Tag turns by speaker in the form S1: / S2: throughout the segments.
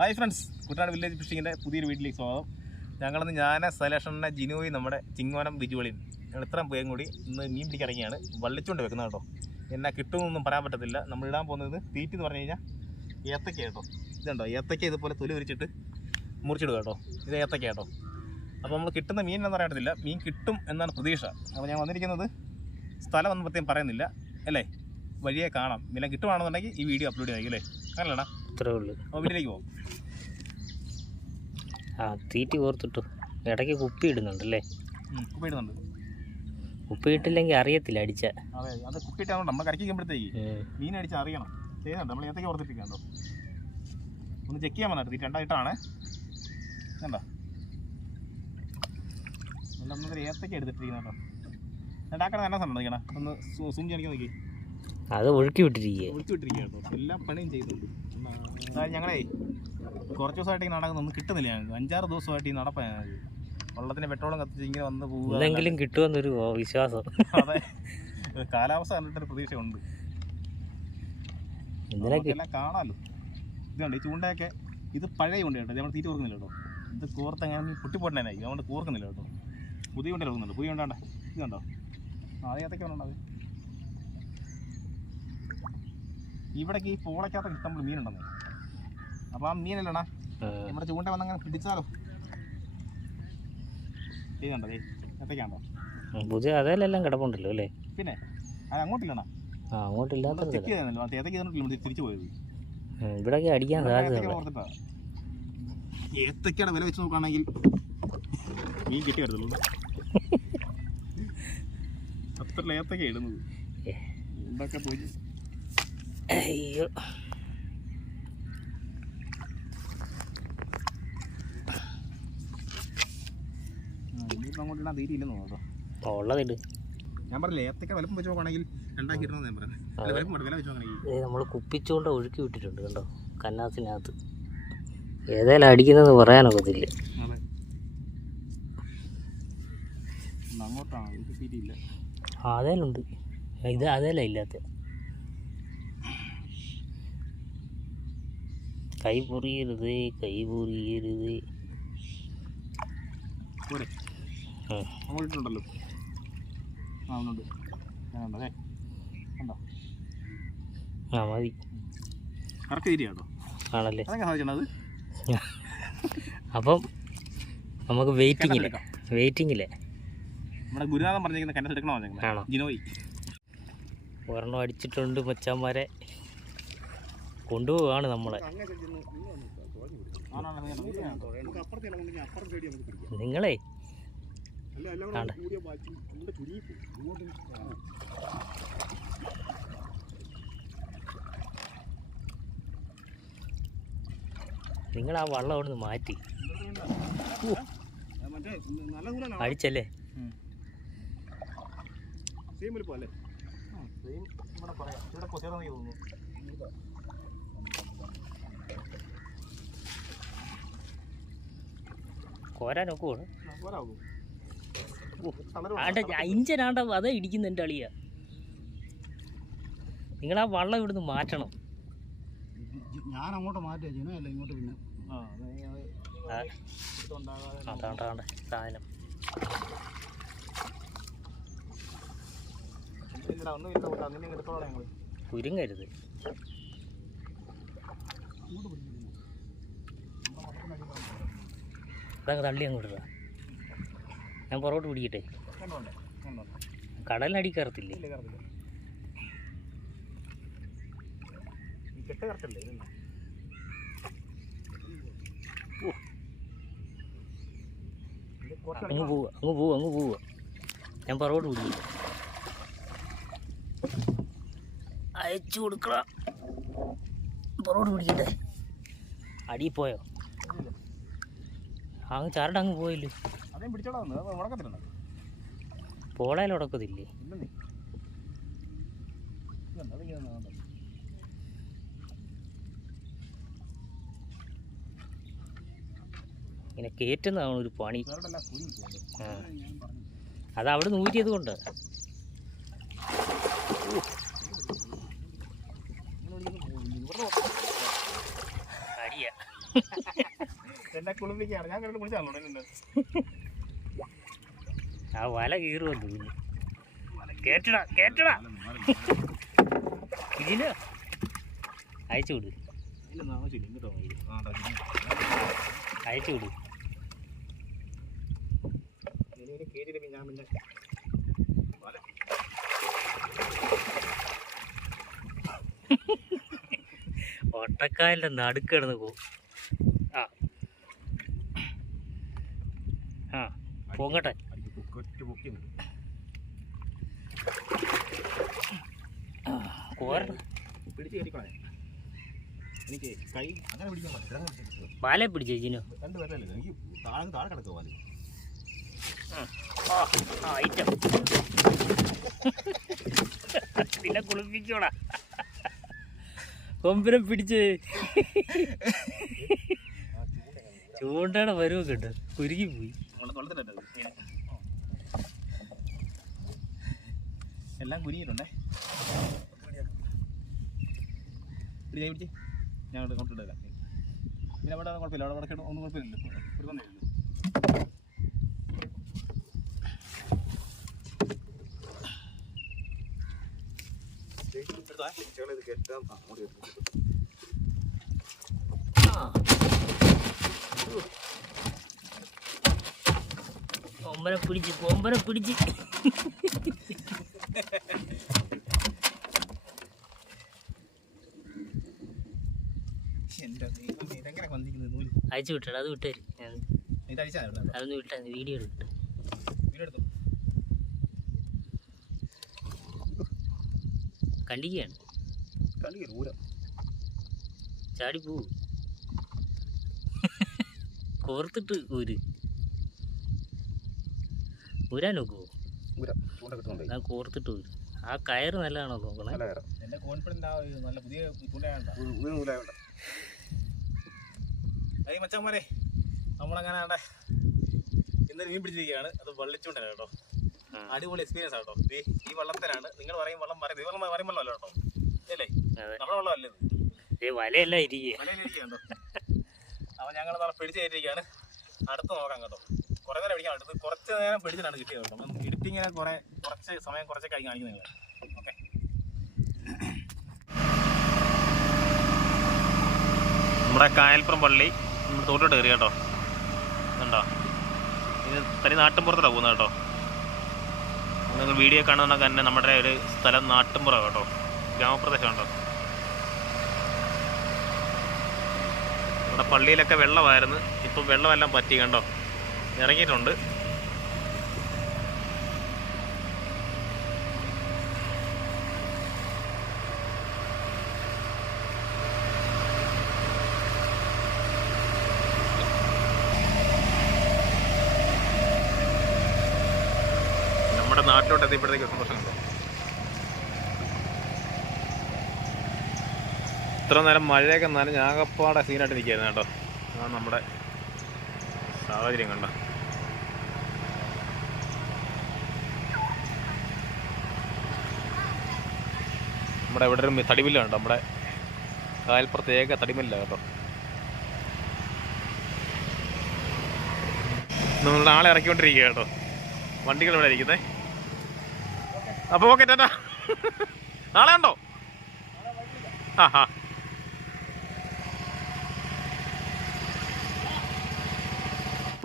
S1: Hi friends Kuttanad village ഫിഷിങ്ങിന്റെ പുതിയൊരു വീട്ടിലേക്ക് സ്വാഗതം. ഞങ്ങളിന്ന് ഞാൻ സലേഷണ്ണ ജിനുവി നമ്മുടെ ചിങ്ങോനം ബിജുവളിൻ ഞങ്ങൾ ഇത്രയും പേരും കൂടി ഇന്ന് മീൻ പിടിക്കാൻ ഇറങ്ങിയാണ്. വള്ളിച്ചുകൊണ്ട് വെക്കുന്നത് കേട്ടോ. എന്നാ കിട്ടുമെന്നൊന്നും പറയാൻ പറ്റത്തില്ല. നമ്മൾ ഇടാൻ പോകുന്നത് തീറ്റ് എന്ന് പറഞ്ഞു കഴിഞ്ഞാൽ ഏത്തക്ക കേട്ടോ. ഇതുണ്ടോ? ഏത്തക്ക ഇതുപോലെ തൊലി ഉരിച്ചിട്ട് മുറിച്ചിടുക കേട്ടോ. ഇത് ഏത്തക്ക കേട്ടോ. അപ്പോൾ നമ്മൾ കിട്ടുന്ന മീൻ എന്ന് പറയാൻ മീൻ കിട്ടും എന്നാണ് പ്രതീക്ഷ. അപ്പോൾ ഞാൻ വന്നിരിക്കുന്നത് സ്ഥലം ഒന്നും പറയുന്നില്ല. അല്ലേ? വഴിയെ കാണാം. വില കിട്ടുവാണെന്നുണ്ടെങ്കിൽ ഈ വീഡിയോ അപ്ലോഡ് ചെയ്യാം അല്ലേ?
S2: ഉള്ളൂ.
S1: അപ്പോൾ വീട്ടിലേക്ക് പോകും
S2: ആ തീറ്റി ഓർത്തിട്ടു ഇടയ്ക്ക് കുപ്പി ഇടുന്നുണ്ടല്ലേ?
S1: കുപ്പി ഇടുന്നുണ്ട്.
S2: കുപ്പി ഇട്ടില്ലെങ്കിൽ അറിയത്തില്ല അടിച്ച.
S1: അതെ അത് നമ്മൾ മീൻ അടിച്ച് അറിയണം. ചെയ്യുന്നുണ്ട്. നമ്മൾ ഒന്ന് ചെക്ക് ചെയ്യാൻ വന്നിട്ട് രണ്ടായിട്ടാണ് കണ്ടോ? നല്ല ഏത്തക്ക രണ്ടാക്കണ തന്നെ സാധനം ഒന്ന് സൂം ചെയ്യാൻ നോക്കി.
S2: അത് ഒഴുക്കി വിട്ടിരിക്കുക
S1: ഒഴുക്കി വിട്ടിരിക്കുക കേട്ടോ എല്ലാ പണിയും ചെയ്യുന്നുണ്ട് ഞങ്ങളെ ഞങ്ങളേ കുറച്ച് ദിവസമായിട്ട് ഈ നടക്കുന്നത് ഒന്നും കിട്ടുന്നില്ല. ഞങ്ങൾക്ക് അഞ്ചാറ് ദിവസമായിട്ട് ഈ നടപ്പാണ് ഞങ്ങൾക്ക് വെള്ളത്തിന് പെട്രോളും കത്തിച്ച് ഇങ്ങനെ വന്ന് പോവുക
S2: എന്തെങ്കിലും കിട്ടുമെന്നൊരു വിശ്വാസം.
S1: അതെ. കാലാവസ്ഥ കണ്ടിട്ടൊരു പ്രതീക്ഷയുണ്ട്. എല്ലാം കാണാമല്ലോ ഇതുണ്ട് ഈ ചൂണ്ടയൊക്കെ ഇത് പഴയ ചൂണ്ട കേട്ടോ. ഇത് നമ്മൾ തീറ്റ കൊടുക്കുന്നില്ല കേട്ടോ. ഇത് കോർത്തെങ്ങനെ പൊട്ടിപ്പോട്ടനായി അതുകൊണ്ട് കോർക്കുന്നില്ല കേട്ടോ. പുതിയ ചൂണ്ട കൊടുക്കുന്നുണ്ട്. പുതിയ ചൂണ്ടാണ്ട് ഇത് കണ്ടോ? ആ അത് ഇവിടേക്ക് ഈ പോളയ്ക്കകത്ത് ഇഷ്ടംപോലെ മീനുണ്ടെന്ന്. അപ്പോൾ ആ മീനല്ലണ നമ്മുടെ ചൂണ്ട വന്നങ്ങനെ പിടിച്ചാലോ? ഇത് കണ്ടോ ദേ ഏതൊക്കെയാണ്ടോ
S2: പുതിയ അതേലെല്ലാം കിടപ്പുണ്ടല്ലോ അല്ലേ?
S1: പിന്നെ അത് അങ്ങോട്ടില്ലണ
S2: ആ അങ്ങോട്ടില്ലാത്ത
S1: തിരിച്ചു പോയത്.
S2: ഇവിടൊക്കെ അടിക്കാൻ സാധ്യതയുള്ള
S1: ഏത്തക്കയുടെ വില വെച്ച് നോക്കുകയാണെങ്കിൽ മീൻ കിട്ടി വരുന്നുള്ളൂ അത്ര ഏത്തക്ക ഇടുന്നത്. പോയി
S2: അയ്യോ
S1: നോക്കാം ഞാൻ പറഞ്ഞില്ല ഏത്തക്ക വലുപ്പം വെച്ച് നോക്കുകയാണെങ്കിൽ ഞാൻ പറഞ്ഞത്
S2: നമ്മൾ കുപ്പിച്ചുകൊണ്ട് ഒഴുക്കി വിട്ടിട്ടുണ്ട് കണ്ടോ? കന്നാസിനകത്ത്. ഏതായാലും അടിക്കുന്നത് പറയാനൊക്കത്തില്ല. അതേലുണ്ട്. ഇത് അതേല ഇല്ലാത്ത. കൈ പൊറിയരുത്
S1: പോരെ
S2: ഉം.
S1: അങ്ങോട്ടുണ്ടല്ലോ കണ്ടോ അതെ കണ്ടോ
S2: ആ മതി
S1: കറക്റ്റ്
S2: ആണല്ലേ അപ്പം നമുക്ക്
S1: വെയിറ്റിംഗ്
S2: ഇല്ലേ
S1: നമ്മുടെ ഗുരുനാഥൻ പറഞ്ഞിരിക്കുന്ന കണ്ടെടുക്കണോ
S2: ആണോ?
S1: ജിനോയി.
S2: ഒരെണ്ണം അടിച്ചിട്ടുണ്ട് മച്ചാന്മാരെ. കൊണ്ടുപോവാണ് നമ്മളെ. നിങ്ങളെ. നിങ്ങൾ ആ. വള്ളം അവിടെ നിന്ന് മാറ്റി അടിച്ചല്ലേ? കോരാനൊക്കെ ആണ്ട ഇഞ്ചനാണ്ട അതേ ഇടിക്കുന്ന എന്റെ അളിയ. നിങ്ങൾ ആ വള്ളം ഇവിടുന്ന് മാറ്റണം.
S3: ഞാൻ അങ്ങോട്ട് ഇങ്ങോട്ട് പിന്നെ?
S2: അതാണ്ടാണ്ട് സാധനം. കുരുങ്ങരുത് അതങ്ങ് തള്ളി അങ്ങോട്ട് ഇടാ. ഞാൻ പുറകോട്ട് പിടിക്കട്ടെ. കടലിനടി കയറത്തില്ലേ? അങ്ങ് പോവുക അങ്ങ് പോവുക അങ്ങ് പോവുക. ഞാൻ പുറകോട്ട് പിടിക്കും അയച്ചു കൊടുക്കണം. പുറകോട്ട് പിടിക്കട്ടെ. അടിയിൽ പോയോ? അങ്ങ് ചരട് അങ്ങ് പോയില്ലേ പോളയിൽ ഉടക്കത്തില്ലേ ഇങ്ങനെ കയറ്റുന്നതാണ് ഒരു പണി. അത് അവിടെ നിന്ന് ഊരിയത് കൊണ്ട് അടിയ.
S1: എന്നെ ഞാൻ
S2: ആ വല കീറുമെന്ന് തോന്നുന്നു കേട്ടടാ കേട്ടടാ. ഇതിന് അയച്ചു വിട്. അയച്ചു വിട്
S1: ഞാൻ പിന്നെ
S2: നടുക്കിടന്ന് പോ ആ ആ പൊങ്ങട്ടെ
S1: അടിക്ക് പൊക്കി ഒറ്റ പൊക്കി നിൽക്കും.
S2: കോരണം
S1: പിടിച്ച് കയറ്റിക്കളെ എനിക്ക് കൈ അങ്ങനെ പിടിക്കാൻ പറ്റില്ല അങ്ങനെ പിടിക്കാൻ പറ്റില്ല.
S2: പാലെ പിടിച്ചേ ജിനു
S1: രണ്ട് പേരല്ലേ എനിക്ക് താഴെ താഴെ കിടക്കുക പോലെ
S2: പിടിച്ചു ഐറ്റം പിന്നെ കുളിപ്പിക്കോടാ കൊമ്പരം പിടിച്ച്. ചൂണ്ടയുടെ വരുമോ ഉണ്ട് കുരുങ്ങി പോയി
S1: എല്ലാം കുരുങ്ങിയിട്ടുണ്ടേ പിടി ഞാൻ പിടിച്ച്. ഞാൻ അവിടെ കൊണ്ടിട്ടില്ല പിന്നെ അവിടെ കുഴപ്പമില്ല. അവിടെ അവിടെ ഒന്നും കുഴപ്പമില്ലല്ലോ. ഒരു
S2: പിടിച്ച് കൊമ്പനെ പിടിച്ച്
S1: എൻ്റെ ദൈവമേ, ഇതെങ്ങനെ വന്നിരിക്കുന്നത് നൂല്
S2: അയച്ചു വിട്ടടാ അത് വിട്ടേര് ഞാൻ
S1: ഇത് അടിച്ചാൽ ഇവിടെ
S2: അതൊന്ന് വിട്ടാ വീഡിയോ എടുത്തു
S1: വീടെടുത്തു
S2: കണ്ടിക്കുകയാണ്
S1: കളിക്കരുത് ഊരം
S2: ചാടി പോ കോർത്തിട്ട് ഊര് ഊരാൻ നോക്കുവോ
S1: ഊരം ചൂണ്ട കിട്ടുന്നുണ്ട്
S2: ഞാൻ കോർത്തിട്ട് ഊര്. ആ കയറ് നല്ലതാണോ നോക്കണേ
S1: നല്ല കയറാം. എന്റെ കോൺഫിഡന്റ് ആ നല്ല പുതിയ ചൂണ്ടയാണ്ട ഒരു നൂലായോണ്ട. ഏയ് മച്ചന്മാരെ നമ്മളങ്ങനെ ആണ്ടെ ഇന്നൊരു മീൻ പിടിച്ചിരിക്കുകയാണ്. അത് വള്ളിച്ചൂണ്ടല്ല കേട്ടോ. അടിപൊളി എക്സ്പീരിയൻസ് ആട്ടോ ദേ ഈ വള്ളത്തിലാണ്. നിങ്ങൾ പറയും വള്ളം പറയും ഈ വള്ളം പറയും വള്ളമല്ലോ കേട്ടോ അല്ലേ? നമ്മുടെ വെള്ളമല്ലേ ഇത്?
S2: ഏ വലയല്ല ഇരിക്കുക
S1: മലയിലിരിക്കുകയുണ്ടോ അപ്പോൾ ഞങ്ങൾ നാളെ പിടിച്ചു കയറ്റിരിക്കുകയാണ് അടുത്ത് നോക്കാം കേട്ടോ. കുറേ നേരം പിടിക്കാൻ പറ്റും. കുറച്ച് നേരം പിടിച്ചിട്ടാണ് കിട്ടിയത് കേട്ടോ. അപ്പം എഡിറ്റിങ്ങിനെ കുറെ കുറച്ച് സമയം കുറച്ചൊക്കെ ആയി കാണിക്കുന്നത് ഓക്കെ. നമ്മുടെ കായൽപ്പുറം പള്ളി നമ്മൾ തോട്ടോട്ട് കയറി കേട്ടോ. ഇതുണ്ടോ? ഇത് തനി നാട്ടിൻപുറത്തോടെ പോകുന്നത് കേട്ടോ. നിങ്ങൾ വീഡിയോ കാണുന്നതൊക്കെ തന്നെ നമ്മുടെ ഒരു സ്ഥലം നാട്ടിൻപുറം കേട്ടോ. ഗ്രാമപ്രദേശം ഉണ്ടോ നമ്മുടെ പള്ളിയിലൊക്കെ വെള്ളമായിരുന്നു. ഇപ്പം വെള്ളമെല്ലാം പറ്റി കണ്ടോ? ഇറങ്ങിയിട്ടുണ്ട്. നമ്മുടെ നാട്ടിലോട്ട് എത്തിയപ്പോഴത്തേക്ക് സന്തോഷം കണ്ടോ ഇത്ര നേരം മഴയൊക്കെ നനഞ്ഞ് ആകപ്പാടെ സീനായിട്ട് നിൽക്കുകയായിരുന്നു കേട്ടോ. അതാണ് നമ്മുടെ സാഹചര്യം കണ്ടോ? നമ്മുടെ ഇവിടെ ഒരു തടിമില്ലുണ്ട് നമ്മുടെ കായൽ പ്രത്യേക തടിമില്ല കേട്ടോ. നമ്മൾ നാളെ ഇറക്കിക്കൊണ്ടിരിക്കുക കേട്ടോ. വണ്ടികൾ ഇവിടെ ഇരിക്കുന്നേ. അപ്പോൾ ഓക്കെ ചേട്ടാ നാളെ ഉണ്ടോ? ആ ഹാ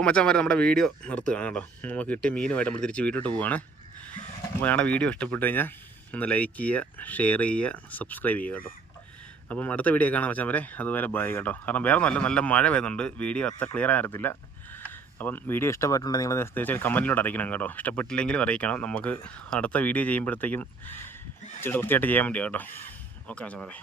S1: മച്ചാൻ നമ്മുടെ വീഡിയോ നിർത്തുകയാണ് കേട്ടോ. നമുക്ക് കിട്ടിയ മീനുമായിട്ട് നമ്മൾ തിരിച്ച് വീട്ടിലോട്ട് പോവുകയാണ്. അപ്പോൾ ഞങ്ങളുടെ വീഡിയോ ഇഷ്ടപ്പെട്ട് കഴിഞ്ഞാൽ ഒന്ന് ലൈക്ക് ചെയ്യുക ഷെയർ ചെയ്യുക സബ്സ്ക്രൈബ് ചെയ്യുക കേട്ടോ. അപ്പം അടുത്ത വീഡിയോ കാണാൻ വെച്ചാൽ വരെ അതുവരെ ബൈ കേട്ടോ. കാരണം വേറെ നല്ല നല്ല മഴ വരുന്നുണ്ട് വീഡിയോ അത്ര ക്ലിയർ ആകത്തില്ല അപ്പം വീഡിയോ ഇഷ്ടപ്പെട്ടിട്ടുണ്ടെങ്കിൽ നിങ്ങൾ തീർച്ചയായും കമന്റിലൂടെ അറിയിക്കണം കേട്ടോ. ഇഷ്ടപ്പെട്ടില്ലെങ്കിലും അറിയിക്കണം. നമുക്ക് അടുത്ത വീഡിയോ ചെയ്യുമ്പോഴത്തേക്കും ഇച്ചിരി വൃത്തിയായിട്ട് ചെയ്യാൻ വേണ്ടിയാണ് കേട്ടോ. ഓക്കെ വെച്ചാൽ വരെ